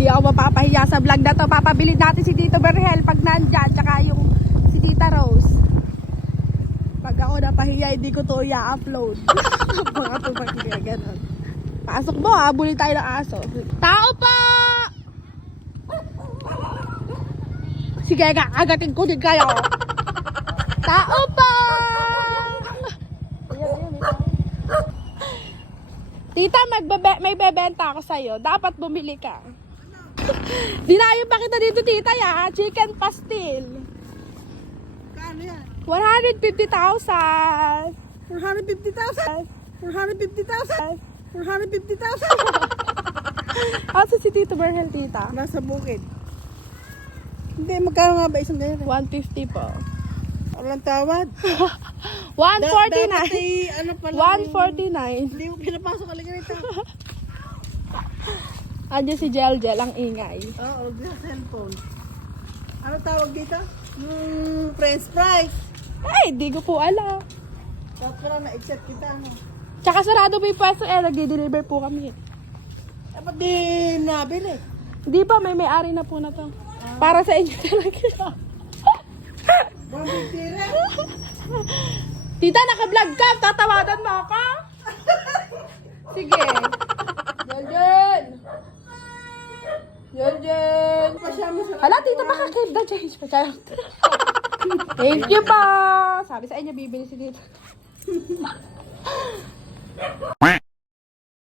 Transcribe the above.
Hindi ako mapapahiya sa vlog na to. Papabilin natin si Tito Berhel pag nandyan. Tsaka yung si Tita Rose. Pag ako napahiya, hindi ko to i-upload. Mga tumagkaya, ganon. Pasok mo ha, buli tayo ng aso. Tao pa! Sige, agatin ko din kayo. Tao pa! Tita, may bebenta ako sa'yo. Dapat bumili ka. Dinayo pa kita dito, tita, ya. Chicken pastil. Kano yan? 150,000. 450,000? 450,000? 450,000? Asa si Tito Berhel, tita? Nasa bukid. Hindi, magkano nga ba isang ganyan? 150 po. Walang tawad. 149. Dapat ano pala? 149. Hindi mo pinapasok ka lang ganito. Andiyan si Jel, ang ingay. Oo, sa cellphone. Ano tawag dito? French fries. Ay, di ko po alam. Dapat pala na-accept kita, ano? Tsaka sarado po yung pwesto, nag-deliver po kami. Dapat di nabili. Hindi pa, may-ari na po na to. Para sa inyo talaga. 150 rin. Tita, naka-vlog ka. Tatawadan mo ako. Sige. Yan. Hala, tita, baka keep the change pa. Thank you pa. Sabi sa inyo, bibili si tita.